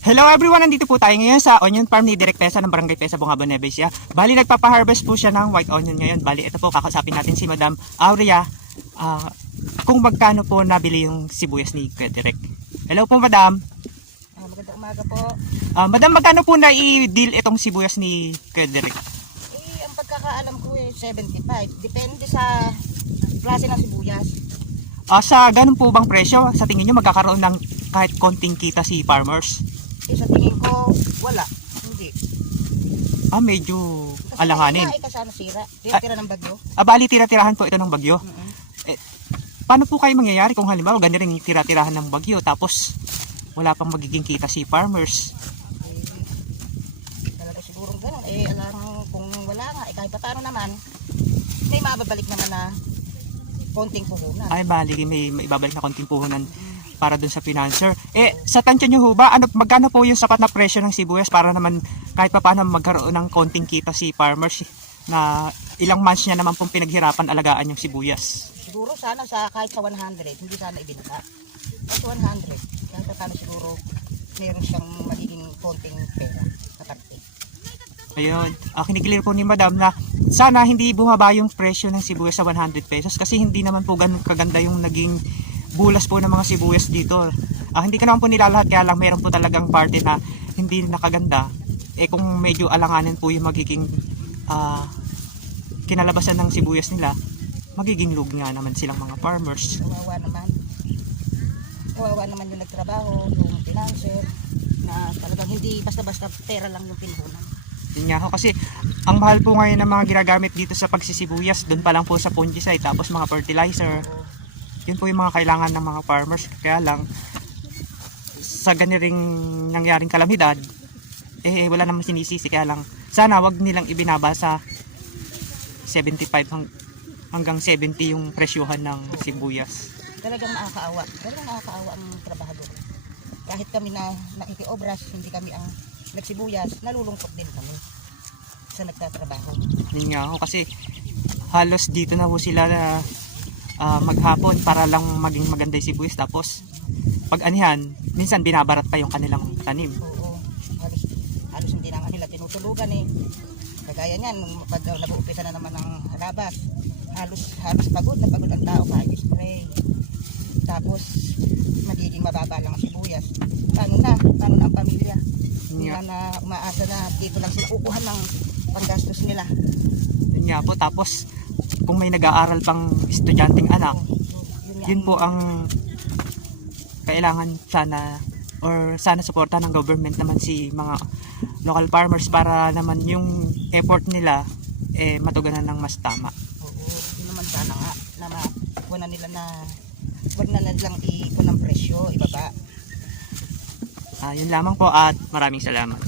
Hello everyone, nandito po tayo ngayon sa onion farm ni Direk Pesa ng Barangay Pesa, Bungabo, Nueva Ecija. Bali nagpapa-harvest po siya ng white onion ngayon. Bali ito po, kakausapin natin si Madam Aurea kung magkano po nabili yung sibuyas ni Kuya Direk. Hello po Madam. Magandang umaga po. Madam, magkano po na i-deal itong sibuyas ni Kuya Direk? Ang pagkakaalam ko 75. Depende sa klase ng sibuyas. Sa ganun po bang presyo, sa tingin nyo magkakaroon ng kahit konting kita si farmers? Sa tingin ko, wala. Hindi. Medyo alanganin. Kasi nasira. Tira ng bagyo. Bali tira-tirahan po ito ng bagyo. Mm-hmm. Paano po kayo mangyayari kung halimbawa ganyan rin tira-tirahan ng bagyo tapos wala pang magiging kita si farmers? Talaga siguro ganun. Alam kung wala nga, kahit paano naman, may mababalik naman na konting puhunan. Bali may ibabalik na konting puhunan para dun sa financer. Sa tansya nyo ho ba, magkano po yung sapat na presyo ng sibuyas para naman kahit pa paano magkaroon ng konting kita si farmers na ilang months niya naman pong pinaghirapan alagaan yung sibuyas? Siguro sana kahit sa 100, hindi sana ibinta. Kahit 100, kahit paano siguro meron siyang magiging konting pera sa parte. Ayun, kiniklear po ni Madam na sana hindi bumaba yung presyo ng sibuyas sa 100 pesos kasi hindi naman po ganun kaganda yung naging bulas po ng mga sibuyas dito. Hindi ka naman po nilalahat, kaya lang meron po talagang parte na hindi nakaganda. Kung medyo alanganin po yung magiging kinalabasan ng sibuyas nila, magiging lugi nga naman silang mga farmers. Kawawa naman. Kawawa naman yung nagtrabaho, yung financer, na talagang hindi basta-basta pera lang yung pinuhunan. Yun nga ho, kasi ang mahal po ngayon ng mga ginagamit dito sa pagsisibuyas, doon pa lang po sa fungicide, tapos mga fertilizer. Yun po yung mga kailangan ng mga farmers. Kaya lang sa ganiring nangyaring kalamidad, wala namang sinisisi. Kaya lang sana wag nilang ibinaba sa 75 hanggang 70 yung presyuhan ng sibuyas. Talagang nakakaawa. Talagang nakakaawa ang trabahador. Kahit kami na nakikiobras, hindi kami ang nagsibuyas, nalulungkot din kami sa nagtatrabaho. Yun nga ho, kasi halos dito na ho sila na maghapon para lang maging maganda yung sibuyas, tapos pag anihan minsan binabarat pa yung kanilang tanim. Oo, halos hindi na nila tinutulugan kagaya niyan pag nag-uumpisa na naman ng labas, halos pagod na pagod ang tao kahit spray, tapos magiging mababa lang ang sibuyas. Paano na ang pamilya? Hindi na umaasa na dito lang sila kukuha ng panggastos nila. Yun nga po, tapos kung may nag-aaral pang estudyanteng anak, yun po ang kailangan sana, or sana suportahan ng government naman si mga local farmers para naman yung effort nila matugunan ng mas tama. Oo, yun naman sana nga na wag na nilang iipon ng presyo, ibaba. Yun lamang po at maraming salamat.